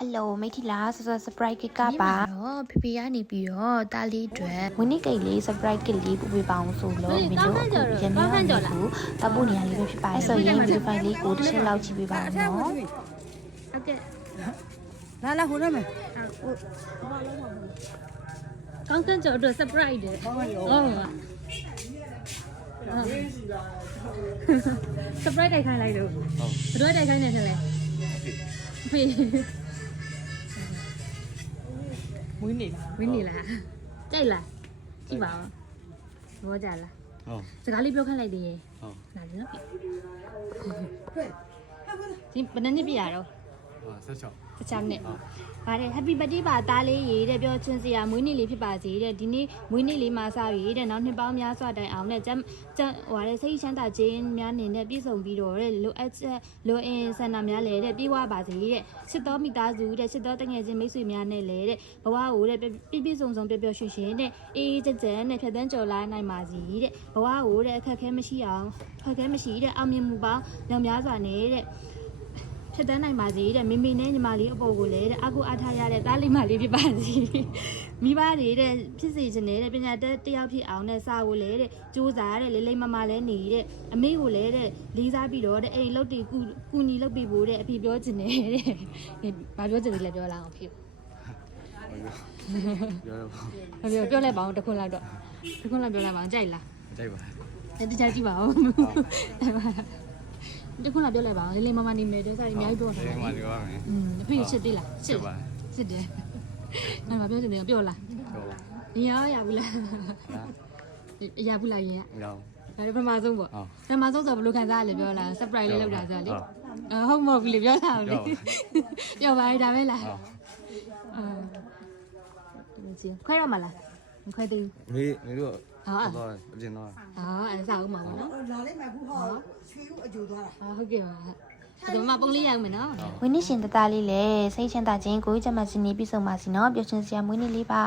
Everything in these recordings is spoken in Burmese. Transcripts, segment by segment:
Hello မိထီလားဆဆ surprise ကပါတော့ဖေဖေကနေပြီးတော့တားလေးအတွက်ဝင်းနိကိတ်လေး surprise ကလေးပို့ပေးပါအောင်ဆိုလို့မင်းတို့ရန်နေရကိုတပုတ်နေရလေးပဲဖြစ်ပါတယ်ဆိုရင် video file လေးကိုတစ်ချက်လောက်ကြည့်ပေးပါဦးနော်ဟုတ်ကဲ့လာဟိုရမယ်ကောင်းကင်ကျော်အတွက် surprise တယ်ဟုတ်ပါsurprise တိုက်ခိုင်းလိုက်လို့ဘယ်တော့တိုက်ခိုင်းနေတယ်လဲဖေးဝင်းနေလားကြိုက်လားကြည့်ပါဦးဘောကြလားဟုတ်စကားလေးပြောခိုင်းလိုက်သေးရဲ့ဟုတ်နားလေနော်ဒီဘယ်နှစ်ပြရတော့16နှစ်ပါတယ် happy birthday ပါသားလေးရေတဲ့ပြောချင်းစရာမွေးနေ့လေးဖြစ်ပါစေတဲ့ဒီနေ့မွေးနေ့လေးမှာစပြီတဲ့နောက်နှစ်ပေါင်းများစွာတိုင်အောင်တဲ့ဟိုတဲ့စိတ်ချမ်းသာခြင်းများနေနဲ့ပြည့်စုံပြီးတော့တဲ့လိုအပ်ချက်လိုအင်ဆန္ဒများလည်းတဲ့ပြေးဝပါစေတဲ့ချစ်တော်မိသားစုတဲ့ချစ်တော်တငယ်ချင်းမိတ်ဆွေများနဲ့လည်းတဲ့ဘဝကိုတဲ့ပြည့်စုံစုံပျော်ပျော်ရွှင်ရွှင်တဲ့အေးကြကြနဲ့ဖြတ်သန်းကြော်လာနိုင်ပါစေတဲ့ဘဝကိုတဲ့အခက်ခဲမရှိအောင်အခက်ခဲမရှိတဲ့အောင်မြင်မှုပေါင်းများစွာနဲ့တဲ့ဖြစ်တဲ့နိုင်ပါစေတဲ့မိမိနဲ့ညီမလေးအပေါ်ကိုလည်းတဲ့အကူအားထားရတဲ့သားလေးမလေးဖြစ်ပါစေမိဘတွေတဲ့ဖြစ်စေချင်တဲ့ပညာတတ်တယောက်ဖြစ်အောင်တဲ့စာကိုလည်းတဲ့စူးစမ်းတဲ့လေးလေးမမလည်းနေတဲ့အမေကိုလည်းတဲ့လေးစားပြီးတော့တဲ့အိမ်လုတ်တီကူညီလုတ်ပြီးဖို့တဲ့အဖေပြောချင်တယ်တဲ့ဘာပြောချင်တယ်လဲပြောလာအောင်ဖေပြောလိုက်ပါအောင်တခွန်းလောက်တော့တခွန်းလောက်ပြောလိုက်ပါအောင်ကြိုက်လားကြိုက်ပါတခြားကြည့်ပါဦးတခုလာပြောလိုက်ပါဦးလေးလေးမမနေမယ်တဲ့စားအများကြီးပြောတာလေးမမပြောရမယ်အဖေချစ်သေးလားချစ်ပါချစ်တယ်ငါပြောချင်တယ်ပြောလားပြောပါရဘူးလားရဘူးလားရင်ကဒါပထမဆုံးပေါ့ပထမဆုံးဆိုဘယ်လိုခံစားရလဲပြောလား surprise လေးလုပ်တာဆိုလေဟုတ်မဟုတ်ဘူးလေပြောတာလေပြောပါဒါပဲလားဒီချင်းခွဲရမလားမခွဲသေးဘူးမေတို့တော့အပြင်တော့အဲ့စားဦးမှာပေါ့နော်လာလိုက်မှာခုဟောချွေးဦးအကျိုးသွားတာဟုတ်ကဲ့ပါဒီမှာပုံလေးရအောင်မယ်နော်ဝင်းနိရှင်တသားလေးလည်းစိတ်ချမ်းသာခြင်းကိုကြမှာစနေပြီးဆုံးပါစီနော်ပျော်ရွှင်စရာမွေးနေ့လေးပါ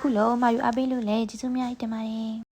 ခုလုံးမယူအပေးလို့လည်းကျေးဇူးများတင်ပါတယ်